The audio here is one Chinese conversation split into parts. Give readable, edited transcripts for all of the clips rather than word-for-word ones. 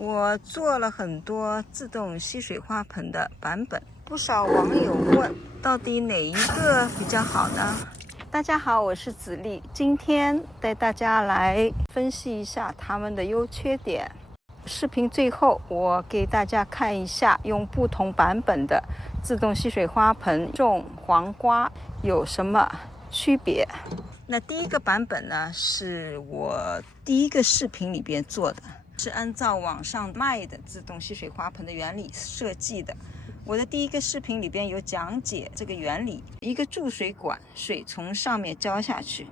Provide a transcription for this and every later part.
我做了很多自动吸水花盆的版本，不少网友问，到底哪一个比较好呢？大家好，我是子丽，今天带大家来分析一下它们的优缺点。视频最后，我给大家看一下用不同版本的自动吸水花盆种黄瓜有什么区别。那第一个版本呢，是我第一个视频里边做的，是按照网上卖的自动吸水花盆的原理设计的。我的第一个视频里边有讲解这个原理，一个注水管，水从上面浇下去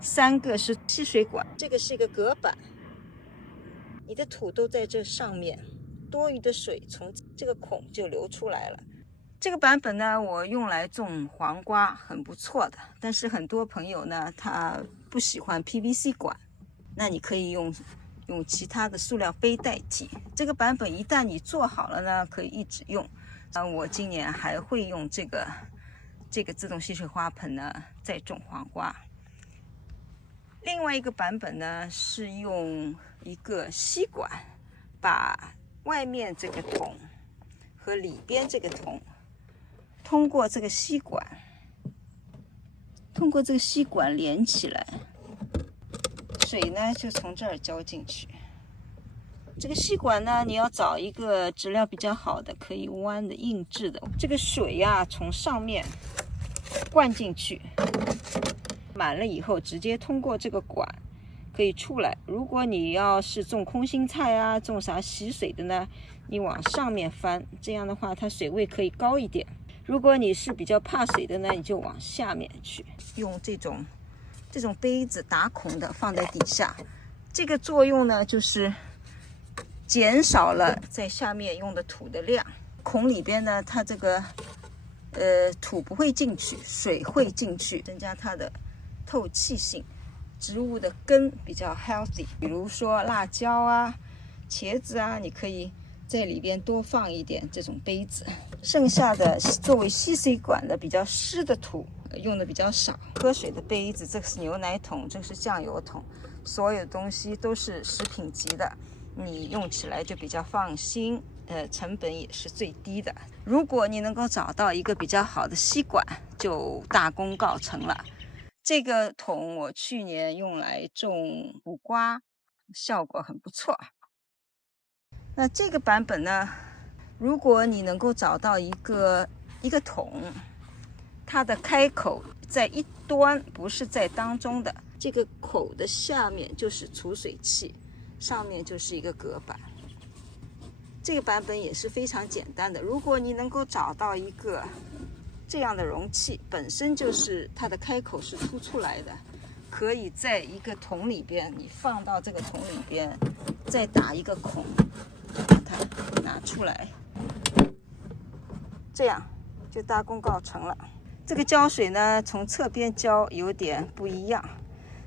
，3个是吸水管，这个是一个隔板，你的土都在这上面，多余的水从这个孔就流出来了。这个版本呢，我用来种黄瓜很不错的，但是很多朋友呢，他不喜欢 PVC 管，那你可以用其他的塑料杯代替。这个版本一旦你做好了呢，可以一直用。我今年还会用这个自动吸水花盆呢，再种黄瓜。另外一个版本呢，是用一个吸管，把外面这个桶和里边这个桶通过这个吸管连起来，水呢就从这儿浇进去。这个吸管呢，你要找一个质量比较好的，可以弯的硬质的。这个水呀，从上面灌进去，满了以后直接通过这个管可以出来。如果你要是种空心菜啊，种啥吸水的呢，你往上面翻，这样的话它水位可以高一点。如果你是比较怕水的呢，你就往下面去，用这种杯子打孔的放在底下。这个作用呢，就是减少了在下面用的土的量。孔里边呢，它这个土不会进去，水会进去，增加它的透气性。植物的根比较 healthy， 比如说辣椒啊、茄子啊，你可以在里边多放一点这种杯子。剩下的作为吸水管的比较湿的土用的比较少。喝水的杯子，这个是牛奶桶，这个是酱油桶，所有的东西都是食品级的，你用起来就比较放心，成本也是最低的。如果你能够找到一个比较好的吸管，就大功告成了。这个桶我去年用来种苦瓜，效果很不错。那这个版本呢，如果你能够找到一个桶，它的开口在一端，不是在当中的，这个口的下面就是储水器，上面就是一个隔板。这个版本也是非常简单的。如果你能够找到一个这样的容器，本身就是它的开口是凸出来的，可以在一个桶里边，你放到这个桶里边，再打一个孔，把它拿出来，这样就大功告成了。这个浇水呢，从侧边浇有点不一样，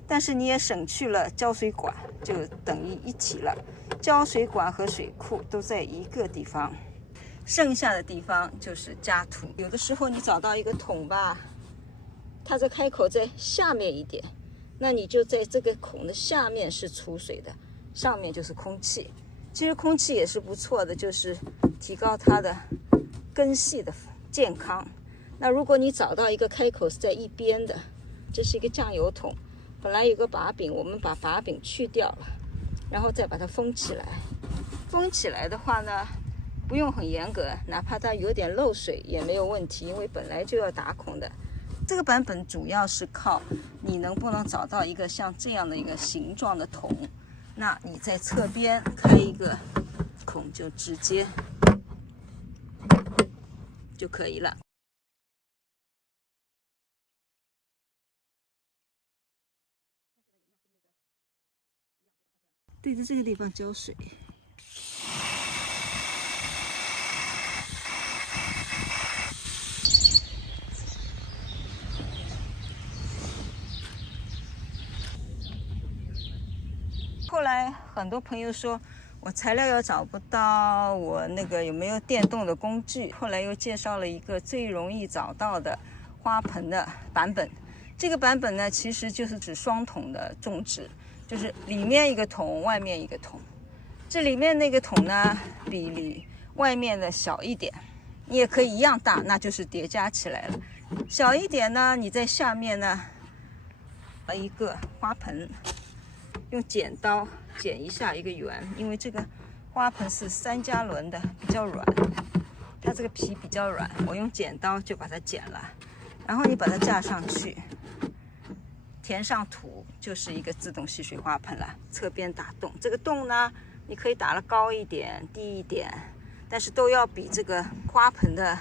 但是你也省去了浇水管，就等于一体了。浇水管和水库都在一个地方，剩下的地方就是加土。有的时候你找到一个桶吧，它这开口在下面一点，那你就在这个孔的下面是储水的，上面就是空气。其实空气也是不错的，就是提高它的根系的健康。那如果你找到一个开口是在一边的，这是一个酱油桶，本来有个把柄，我们把把柄去掉了，然后再把它封起来。封起来的话呢，不用很严格，哪怕它有点漏水也没有问题，因为本来就要打孔的。这个版本主要是靠你能不能找到一个像这样的一个形状的桶，那你在侧边开一个孔就直接就可以了。对着这个地方浇水。后来很多朋友说我材料又找不到，我那个有没有电动的工具？后来又介绍了一个最容易找到的花盆的版本。这个版本呢，其实就是指双桶的种植，就是里面一个桶，外面一个桶。这里面那个桶呢，比外面的小一点，你也可以一样大，那就是叠加起来了。小一点呢，你在下面呢，一个花盆，用剪刀剪一下一个圆，因为这个花盆是3加仑的，比较软，它这个皮比较软，我用剪刀就把它剪了，然后你把它架上去，填上土，就是一个自动吸水花盆了。侧边打洞，这个洞呢，你可以打得高一点、低一点，但是都要比这个花盆的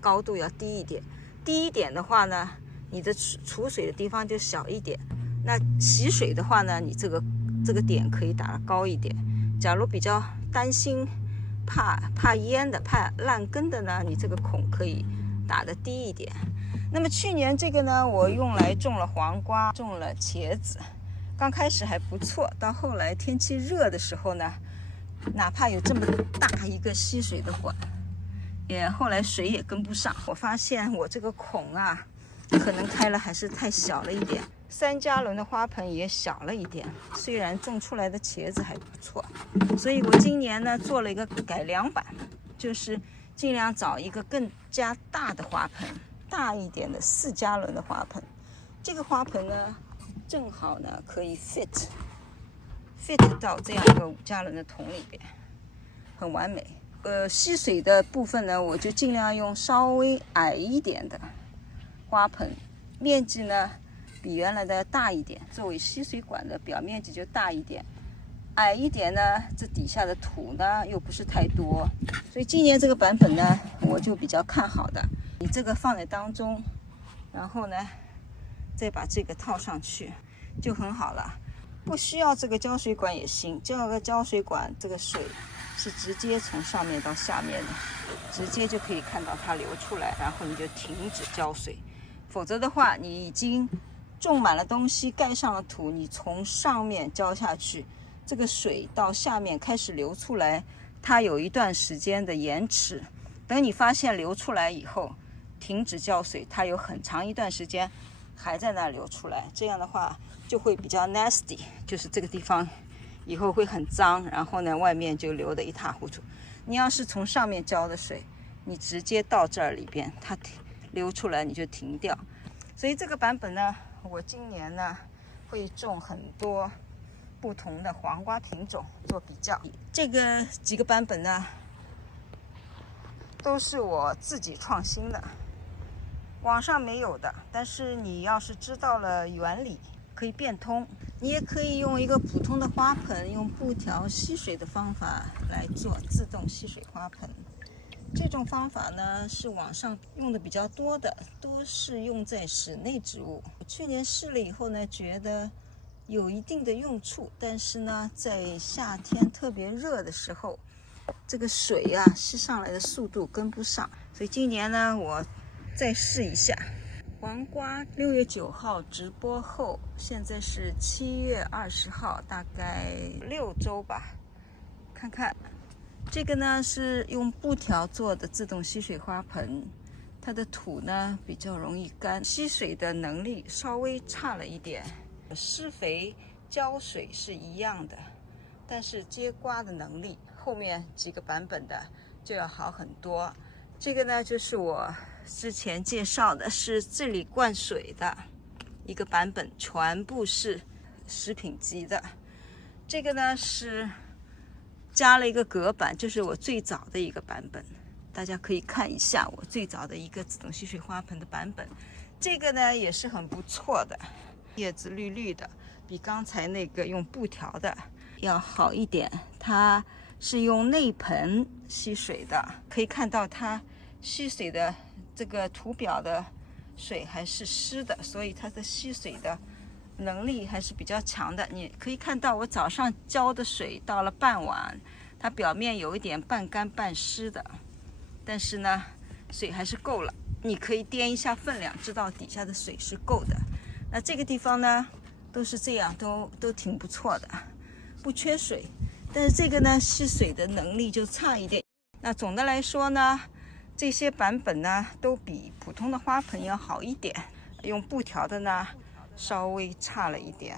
高度要低一点。低一点的话呢，你的储水的地方就小一点。那洗水的话呢，你这个点可以打得高一点。假如比较担心怕淹的、怕烂根的呢，你这个孔可以打得低一点。那么去年这个呢，我用来种了黄瓜，种了茄子，刚开始还不错，到后来天气热的时候呢，哪怕有这么大一个吸水的管，后来水也跟不上。我发现我这个孔啊，可能开了还是太小了一点，3加仑的花盆也小了一点，虽然种出来的茄子还不错，所以我今年呢做了一个改良版，就是尽量找一个更加大的花盆，大一点的4加仑的花盆。这个花盆呢，正好呢可以 fit 到这样一个5加仑的桶里边，很完美。吸水的部分呢，我就尽量用稍微矮一点的花盆，面积呢比原来的大一点，作为吸水管的表面积就大一点。矮一点呢，这底下的土呢又不是太多，所以今年这个版本呢，我就比较看好的。你这个放在当中，然后呢，再把这个套上去，就很好了。不需要这个浇水管也行，这个浇水管这个水是直接从上面到下面的，直接就可以看到它流出来，然后你就停止浇水。否则的话，你已经种满了东西，盖上了土，你从上面浇下去，这个水到下面开始流出来，它有一段时间的延迟。等你发现流出来以后，停止浇水，它有很长一段时间还在那流出来，这样的话就会比较 nasty， 就是这个地方以后会很脏，然后呢外面就流得一塌糊涂。你要是从上面浇的水，你直接到这儿里边，它流出来你就停掉。所以这个版本呢，我今年呢会种很多不同的黄瓜品种做比较。这个几个版本呢都是我自己创新的，网上没有的，但是你要是知道了原理，可以变通。你也可以用一个普通的花盆，用布条吸水的方法来做自动吸水花盆。这种方法呢是网上用的比较多的，都是用在室内植物。我去年试了以后呢，觉得有一定的用处，但是呢，在夏天特别热的时候，这个水啊吸上来的速度跟不上，所以今年呢，我再试一下。黄瓜6月9号直播后，现在是7月20号，大概6周吧。看看这个呢是用布条做的自动吸水花盆，它的土呢比较容易干，吸水的能力稍微差了一点。施肥浇水是一样的，但是接瓜的能力后面几个版本的就要好很多。这个呢就是我之前介绍的，是这里灌水的一个版本，全部是食品级的。这个呢是加了一个隔板，就是我最早的一个版本，大家可以看一下我最早的一个自动吸水花盆的版本。这个呢也是很不错的，叶子绿绿的，比刚才那个用布条的要好一点。它是用内盆吸水的，可以看到它吸水的这个图表的水还是湿的，所以它的吸水的能力还是比较强的。你可以看到我早上浇的水到了傍晚，它表面有一点半干半湿的，但是呢水还是够了。你可以掂一下分量，知道底下的水是够的。那这个地方呢都是这样，都挺不错的，不缺水。但是这个呢吸水的能力就差一点。那总的来说呢，这些版本呢都比普通的花盆要好一点，用布条的呢稍微差了一点。